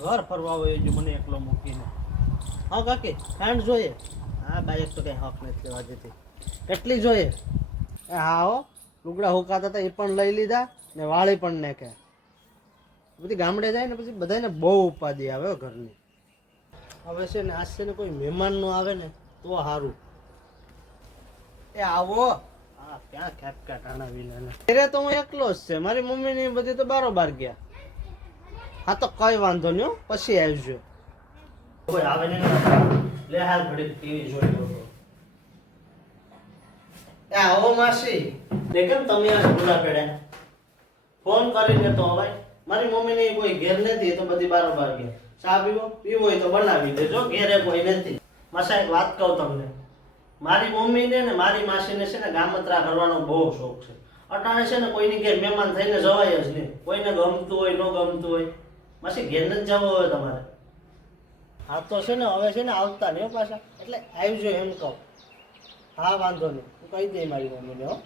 ઘર ફરવા હોય જો મને એકલો મૂકીને. હા કાકી ખાંડ જોઈએ. હા બાઈક તો કઈ હક નથી લેવા દેતી. કેટલી જોઈએ? એ હા હો લુગડા હુકાતા હતા એ પણ લઈ લીધા ને વાળી પણ નાખે. બધી ગામડે જાય ને પછી બધાને બહુ ઉપાધિ આવે ઘરની. હવે છે ને આજ છે ને કોઈ મહેમાન નો આવે ને તો સારું. એ આવો. હા ક્યાં ખેપકા ટાણા વિના. ઘરે તો હું એકલો જ છે. મારી મમ્મી ની બધી તો બારોબાર ગયા. હા તો કઈ વાંધો નહીં પછી આવજો. કોઈ આવે નહીં લે હાલ ઘડી ટીવી જોઈ લો. એ આવો માસી દેખમ તમે આ ભૂલા પડ્યા. ફોન કરીને તો ભાઈ મારી મમ્મી ને કોઈ ઘેર નથી તો બધી બારોબાર ગયા. ચા પીવો હોય તો બનાવી દેજો ઘેરે કોઈ નથી. માસા એક વાત કહું તમને. મારી મમ્મી ને મારી માસી ને છે ને ગામત્રા કરવાનો બહુ શોખ છે. અટાણે છે ને કોઈની ઘેર મહેમાન થઈને જવાય જ નહીં. કોઈને ગમતું હોય ન ગમતું હોય. માસી ઘેર નથી જવું હોય તમારે. હા તો છે ને હવે છે ને આવતા નહીં પાછા એટલે આવજો એમ કહું. હા વાંધો નહીં હું કહી દઈ મારી મમ્મીને હો.